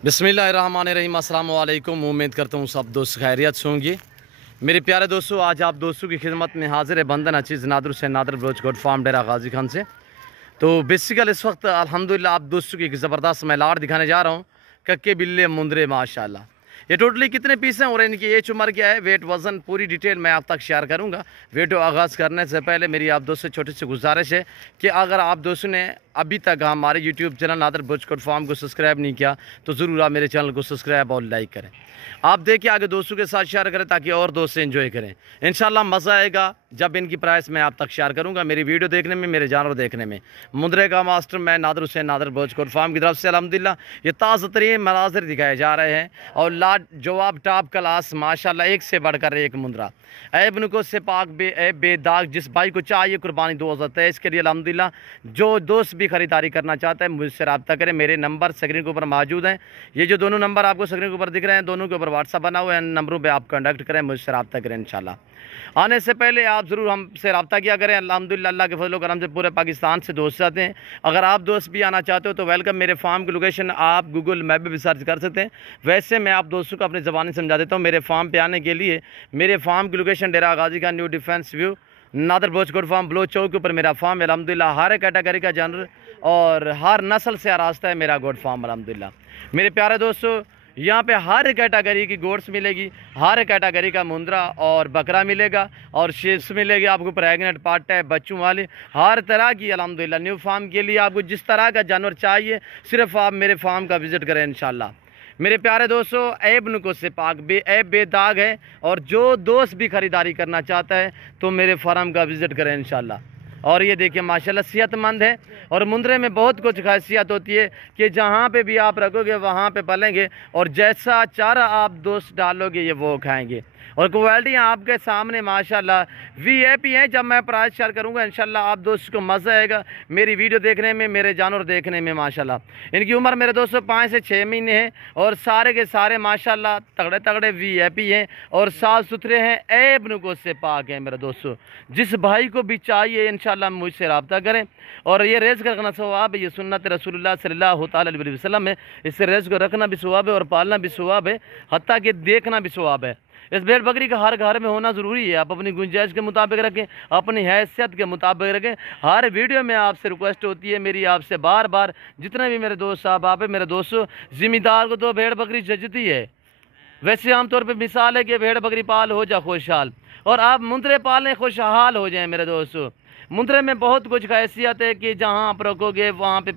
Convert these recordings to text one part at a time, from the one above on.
बिस्मिल्लाहिर्रहमानिर्रहीम, अस्सलाम वालेकुम। उम्मीद करता हूँ सब दोस्त खैरियत से होंगे। मेरे प्यारे दोस्तों, आज आप दोस्तों की खिदमत में हाजिर है बंदन अचीज़ नादर हुसैन नादर बलोच गोट फार्म डेरा गाजी खान से। तो बेसिकल इस वक्त अल्हम्दुलिल्लाह आप दोस्तों की एक ज़बरदस्त मैं लाड़ दिखाने जा रहा हूँ। कक्के बिल्ले मुंदरे माशाल्लाह। ये टोटली कितने पीस हैं और इनकी एज उम्र क्या है, वेट वज़न पूरी डिटेल मैं आप तक शेयर करूँगा। वीडियो आगाज़ करने से पहले मेरी आप दोस्तों से छोटी सी गुजारिश है कि अगर आप दोस्तों ने अभी तक हमारे YouTube channel Nadar Baloch goat farm को सब्सक्राइब नहीं किया तो ज़रूर आप मेरे चैनल को सब्सक्राइब और लाइक करें। आप देखिए आगे दोस्तों के साथ शेयर करें ताकि और दोस्त एंजॉय करें। इंशाल्लाह मज़ा आएगा जब इनकी प्राइस मैं आप तक शेयर करूंगा। मेरी वीडियो देखने में, मेरे जानवर देखने में। मुंदरे का मास्टर मैं नादर हुसैन नादर बलोच गोट फार्म की तरफ से अल्हम्दुलिल्लाह ये ताज़ा तरीन मनाज़िर दिखाए जा रहे हैं और लाड जवाब टॉप क्लास माशाल्लाह एक से बढ़कर एक मुंदरा ऐब नुको से पाक बेदाग। जिस भाई को चाहिए कुर्बानी 2023 के लिए अल्हम्दुलिल्लाह, जो दोस्त भी खरीदारी करना चाहता है मुझसे रब्ता करें। मेरे नंबर स्क्रीन के ऊपर मौजूद हैं। ये जो दोनों नंबर आपको स्क्रीन के ऊपर दिख रहे हैं, दोनों के ऊपर व्हाट्सअप बना हुआ है। नंबरों पे आप कॉन्टैक्ट करें, मुझसे रब्ता करें। इंशाल्लाह आने से पहले आप ज़रूर हमसे रब्ता किया करें। अल्हम्दुलिल्लाह अल्लाह के फजल व करम से पूरे पाकिस्तान से दोस्त आते हैं। अगर आप दोस्त भी आना चाहते हो तो वेलकम। मेरे फार्म की लोकेशन आप गूगल मैप पर भी सर्च कर सकते हैं। वैसे मैं आप दोस्तों को अपनी ज़बानी समझा देता हूँ। मेरे फार्म पे आने के लिए मेरे फार्म की लोकेशन डेरा गाजी का new defence view Nadir Baloch goat farm Baloch चौक के ऊपर मेरा फार्म है। अल्हम्दुलिल्लाह हर कैटेगरी का जानवर और हर नस्ल से आरास्ता है मेरा गोट फार्म। अल्हम्दुलिल्लाह मेरे प्यारे दोस्तों, यहाँ पे हर कैटेगरी की गोड्स मिलेगी, हर कैटेगरी का मुंदरा और बकरा मिलेगा और शेष मिलेगी आपको। प्रेगनेंट पार्ट है, बच्चों वाले हर तरह की। अल्हम्दुलिल्लाह न्यू फार्म के लिए आपको जिस तरह का जानवर चाहिए सिर्फ आप मेरे फार्म का विज़िट करें। इंशाल्लाह मेरे प्यारे दोस्तों, ऐब नुको से पाक बेदाग है और जो दोस्त भी ख़रीदारी करना चाहता है तो मेरे फार्म का विज़िट करें इंशाल्लाह। और ये देखिए माशाल्लाह सेहतमंद है और मुंदरे में बहुत कुछ खासियत होती है कि जहाँ पे भी आप रखोगे वहाँ पे पलेंगे और जैसा चारा आप दोस्त डालोगे ये वो खाएंगे। और क्वालिटियाँ आपके सामने माशाल्लाह वीआईपी हैं। जब मैं प्राइस शेयर करूँगा इंशाल्लाह आप दोस्त को मज़ा आएगा मेरी वीडियो देखने में, मेरे जानवर देखने में। माशाल्लाह इनकी उम्र मेरे दोस्तों 5 से 6 महीने है और सारे के सारे माशाल्लाह तगड़े तगड़े वीआईपी हैं और साफ़ सुथरे हैं, ऐब नुको से पाक हैं मेरे दोस्तों। जिस भाई को भी चाहिए इंशाल्लाह मुझसे रब्ता करें। और ये रेज़ का रखना सवाब है, ये सुन्नत रसूलुल्लाह सल्लल्लाहु अलैहि वसल्लम है। इससे रेज़ को रखना भी सवाब है और पालना भी सवाब है, हत्ता कि देखना भी सवाब है। इस भेड़ बकरी का हर घर में होना ज़रूरी है। आप अपनी गुंजाइश के मुताबिक रखें, अपनी हैसियत के मुताबिक रखें। हर वीडियो में आपसे रिक्वेस्ट होती है मेरी आपसे बार बार, जितने भी मेरे दोस्त साहब आप है मेरे दोस्तों, ज़िम्मेदार को तो भेड़ बकरी जजती है। वैसे आमतौर पे मिसाल है कि भेड़ बकरी पाल हो जा खुशहाल और आप मुंदरे पालें खुशहाल हो जाएं मेरे दोस्तों। मुंदरे में बहुत कुछ खासियत है कि जहाँ आप रखोगे वहाँ पे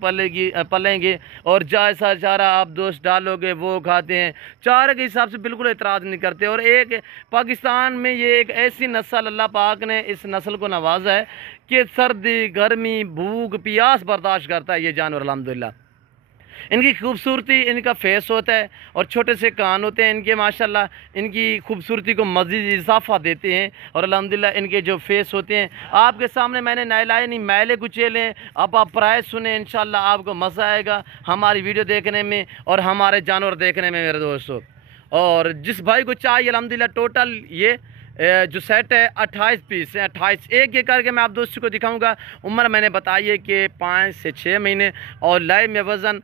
पलेंगे और जैसा चारा आप दोस्त डालोगे वो खाते हैं। चारे के हिसाब से बिल्कुल एतराज़ नहीं करते। और एक पाकिस्तान में ये एक ऐसी नस्ल अल्लाह पाक ने इस नस्ल को नवाजा है कि सर्दी गर्मी भूख प्यास बर्दाश्त करता है ये जानवर। अल्हम्दुलिल्लाह इनकी खूबसूरती, इनका फेस होता है और छोटे से कान होते हैं इनके माशाल्लाह, इनकी खूबसूरती को मज़ीद इजाफा देते हैं। और अल्हम्दुलिल्लाह इनके जो फेस होते हैं आपके सामने मैंने नहलाए नहीं मैले कुचेले। अब आप प्राइस सुने इंशाल्लाह आपको मज़ा आएगा हमारी वीडियो देखने में और हमारे जानवर देखने में मेरे दोस्तों। और जिस भाई को चाहिए अल्हम्दुलिल्लाह टोटल ये जो सेट है 28 पीस है। 28 एक एक करके मैं आप दोस्तों को दिखाऊंगा। उम्र मैंने बताई है कि 5 से 6 महीने और लाइव में वज़न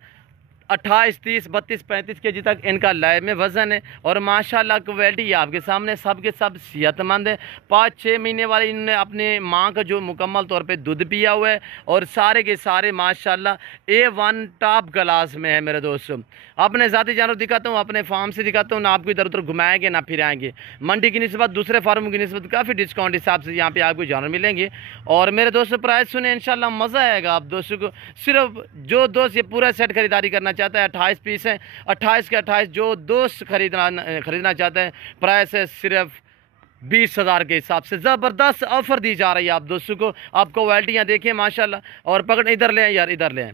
28, 30, 32, 35 केजी तक इनका लाइव में वज़न है। और माशाल्लाह क्वालिटी आपके सामने सब के सब सेहतमंद है। 5-6 महीने वाले इन्होंने अपने माँ का जो मुकम्मल तौर पे दूध पिया हुआ है और सारे के सारे माशाल्लाह A1 टॉप क्लास में है मेरे दोस्तों। अपने ज़ाती जानवर दिखाता हूँ, अपने फार्म से दिखाता हूँ, ना आपको इधर उधर घुमाएंगे ना फिराएंगे। मंडी की निस्बत दूसरे फार्म की निस्बत काफ़ी डिस्काउंट हिसाब से यहाँ पे आपको जानवर मिलेंगे। और मेरे दोस्तों प्राइस सुने इंशाल्लाह मज़ा आएगा आप दोस्तों को। सिर्फ जो दोस्त ये पूरा सेट खरीदारी करना चाहता है 28 पीस है, 28 के 28 जो दोस्त खरीदना चाहते हैं प्राइस है सिर्फ 20,000 के हिसाब से। ज़बरदस्त ऑफ़र दी जा रही है आप दोस्तों को। आपको क्वालिटियाँ देखिए माशाल्लाह। और पकड़ इधर ले यार, इधर ले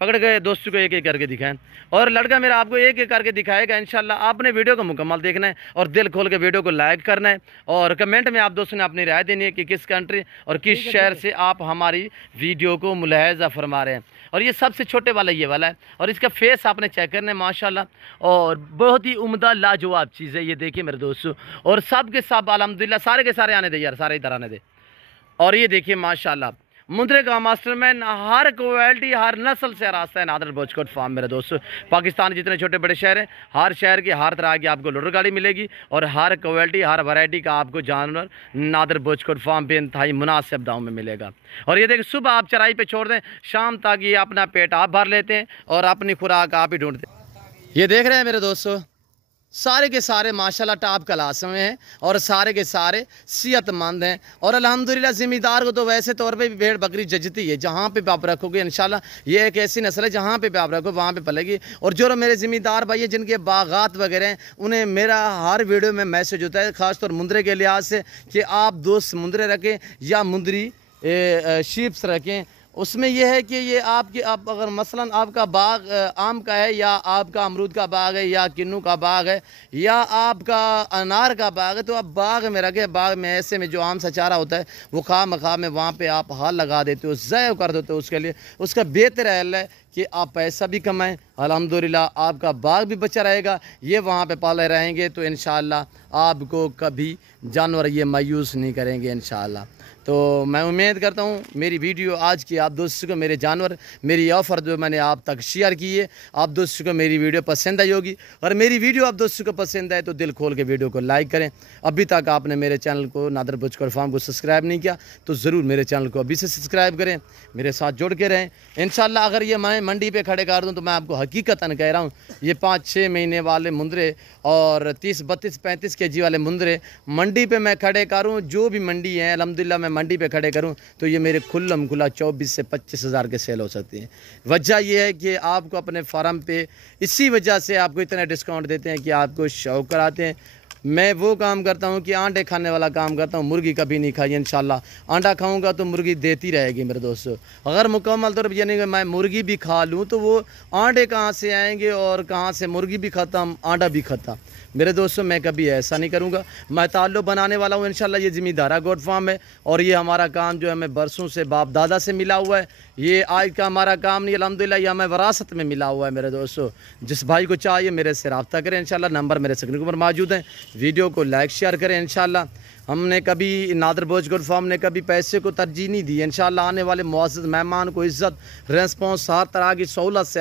पकड़ गए दोस्तों को एक एक करके दिखाएं। और लड़का मेरा आपको एक एक करके दिखाएगा इंशाल्लाह। आपने वीडियो को मुकम्मल देखना है और दिल खोल के वीडियो को लाइक करना है और कमेंट में आप दोस्तों ने अपनी राय देनी है कि किस कंट्री और किस शहर से आप हमारी वीडियो को मुलाहिज़ा फरमा रहे हैं। और ये सबसे छोटे वाला ये वाला है और इसका फेस आपने चेक करना है माशाल्लाह। और बहुत ही उम्दा लाजवाब चीज़ है ये, देखिए मेरे दोस्तों। और सब के सब अल्हम्दुलिल्लाह सारे के सारे आने दे यार, सारे इधर आने दे। और ये देखिए माशाल्लाह मुंद्रे का मास्टरमैन, हर क्वालिटी हर नस्ल से रास्ता है नादर बलोच गोट फार्म मेरे दोस्तों। पाकिस्तान जितने छोटे बड़े शहर हैं, हर शहर की हर तरह की आपको लोडर गाड़ी मिलेगी और हर क्वालिटी हर वैरायटी का आपको जानवर नादर बलोच गोट फार्म पे इंतहाई मुनासिब दामों में मिलेगा। और ये देखिए, सुबह आप चराई पे छोड़ दें, शाम तक ये अपना पेट आप भर लेते हैं और अपनी खुराक आप ही ढूंढते हैं। ये देख रहे हैं मेरे दोस्तों, सारे के सारे माशाल्लाह टॉप क्लास में हैं और सारे के सारे सेहतमंद हैं। और अल्हम्दुलिल्लाह ज़िम्मेदार को तो वैसे तौर पे भी भेड़ बकरी जजती है, जहाँ पे आप रखोगे इंशाल्लाह ये एक ऐसी नस्ल है जहाँ पे आप रखो वहाँ पे पलेगी। और जो मेरे ज़िम्मेदार भाई है जिनके बागात वगैरह हैं, उन्हें मेरा हर वीडियो में मैसेज होता है, ख़ासतौर मुंद्रे के लिहाज से, कि आप दोस्त मुंद्रे रखें या मुंद्री शीप्स रखें। उसमें यह है कि ये आप अगर मसलन आपका बाग आम का है या आपका अमरूद का बाग है या किन्नू का बाग है या आपका अनार का बाग है, तो आप बाग में रखें। बाग में ऐसे में जो आम सा चारा होता है वो खा मखा में वहाँ पे आप हाल लगा देते हो, ज़ाय कर देते हो। उसके लिए उसका बेहतर हल है कि आप पैसा भी कमाएं, अल्हम्दुलिल्लाह आपका बाग भी बचा रहेगा, ये वहाँ पे पाले रहेंगे, तो इंशाअल्लाह आपको कभी जानवर ये मायूस नहीं करेंगे इंशाअल्लाह। तो मैं उम्मीद करता हूँ मेरी वीडियो आज की आप दोस्तों को, मेरे जानवर, मेरी ऑफ़र जो मैंने आप तक शेयर की है, आप दोस्तों को मेरी वीडियो पसंद आई होगी। और मेरी वीडियो आप दोस्तों को पसंद आए तो दिल खोल के वीडियो को लाइक करें। अभी तक आपने मेरे चैनल को नादर बलोच गोट फार्म को सब्सक्राइब नहीं किया तो ज़रूर मेरे चैनल को अभी से सब्सक्राइब करें, मेरे साथ जुड़ के रहें इंशाअल्लाह। अगर ये मैं मंडी पे खड़े कर दूँ तो मैं आपको हकीकतन कह रहा हूँ, ये 5-6 महीने वाले मुंद्रे और 30, 32, 35 केजी वाले मुंद्रे मंडी पे मैं खड़े करूँ, जो भी मंडी है अल्हम्दुलिल्लाह मैं मंडी पे खड़े करूँ तो ये मेरे खुल्लम खुला 24 से 25 हज़ार के सेल हो सकती हैं। वजह यह है कि आपको अपने फार्म पे इसी वजह से आपको इतना डिस्काउंट देते हैं कि आपको शौक कराते हैं। मैं वो काम करता हूँ कि आंडे खाने वाला काम करता हूँ, मुर्गी कभी नहीं खाई इंशाल्लाह। आंडा खाऊंगा तो मुर्गी देती रहेगी मेरे दोस्तों। अगर मुकम्मल तौर पर यानी कि मैं मुर्गी भी खा लूँ तो वो आंडे कहाँ से आएंगे और कहाँ से, मुर्गी भी ख़त्म आंडा भी ख़त्म मेरे दोस्तों। मैं कभी ऐसा नहीं करूँगा, मैं ताल्लुक़ बनाने वाला हूँ इंशाल्लाह। ये ज़िम्मेदारा गोट फार्म है और ये हमारा काम जो है हमें बरसों से बाप दादा से मिला हुआ है। ये आज का हमारा काम नहीं, अल्हम्दुलिल्लाह ये हमें विरासत में मिला हुआ है मेरे दोस्तों। जिस भाई को चाहिए मेरे से रब्ता करें इंशाल्लाह, नंबर मेरे स्क्रीन के ऊपर मौजूद है। वीडियो को लाइक शेयर करें इंशाल्लाह। हमने कभी नादर बलोच गोट फार्म ने कभी पैसे को तरजीह नहीं दी इंशाल्लाह। आने वाले मुअज़्ज़ज़ मेहमान को इज़्ज़त, रेस्पॉन्स, हर तरह की सहूलत से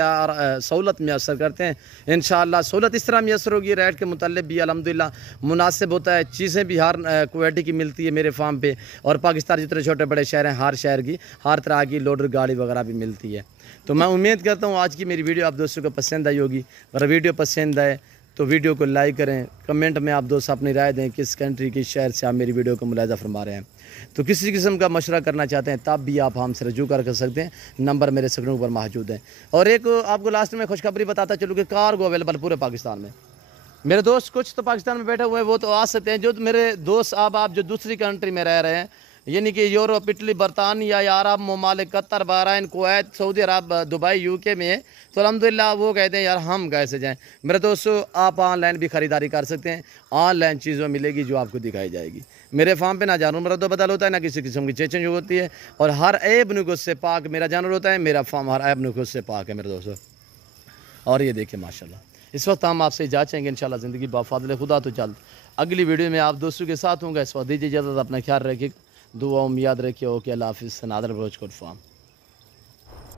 सहूलत मैसर करते हैं इंशाल्लाह। सहूलत इस तरह मैसर होगी, रेट के मुतालिब भी अल्हम्दुलिल्लाह मुनासिब होता है, चीज़ें भी हर क्वालिटी की मिलती है मेरे फार्म पे। और पाकिस्तान जितने छोटे बड़े शहर हैं, हर शहर की हर तरह की लोडर गाड़ी वगैरह भी मिलती है। तो मैं उम्मीद करता हूँ आज की मेरी वीडियो आप दोस्तों को पसंद आई होगी। अगर वीडियो पसंद आए तो वीडियो को लाइक करें, कमेंट में आप दोस्त अपनी राय दें किस कंट्री, किस शहर से आप मेरी वीडियो को मुलाहिज़ा फरमा रहे हैं। तो किसी किस्म का मशवरा करना चाहते हैं तब भी आप हमसे रजू कर सकते हैं, नंबर मेरे स्क्रीन पर मौजूद है। और एक आपको लास्ट में खुशखबरी बताता चलूँ कि कार्गो अवेलेबल पूरे पाकिस्तान में। मेरे दोस्त कुछ तो पाकिस्तान में बैठे हुए हैं वो तो आ सकते हैं, जो मेरे दोस्त आप जो दूसरी कंट्री में रह रहे हैं यानी कि यूरोप, इटली, बरतानिया या अरब ममालिक, कतर, बहरीन, कुवैत, सऊदी अरब, दुबई, यूके में, तो अल्हम्दुलिल्लाह वो कहते हैं यार हम कैसे जाएं। मेरे दोस्तों आप ऑनलाइन भी ख़रीदारी कर सकते हैं, ऑनलाइन चीज़ों मिलेगी जो आपको दिखाई जाएगी। मेरे फार्म पे ना जानवर रद्द बदल होता है, ना किसी किस्म की चेंज होती है, और हर ऐब नुक़्स से पाक मेरा जानवर होता है। मेरा फार्म हर ऐब नुक़्स से पाक है मेरे दोस्तों। और ये देखिए माशाल्लाह, इस वक्त हम आपसे इजाज़त चाहेंगे इंशाल्लाह ज़िंदगी बाफ़ाज़िल खुदा तो जल्द अगली वीडियो में आप दोस्तों के साथ होंगे। इस वक्त दीजिए इजाज़त, अपना ख्याल रखिए, दुआओं में याद रखिए। ओके, अल्लाह हाफ़िज़। Nadar Baloch goat farm.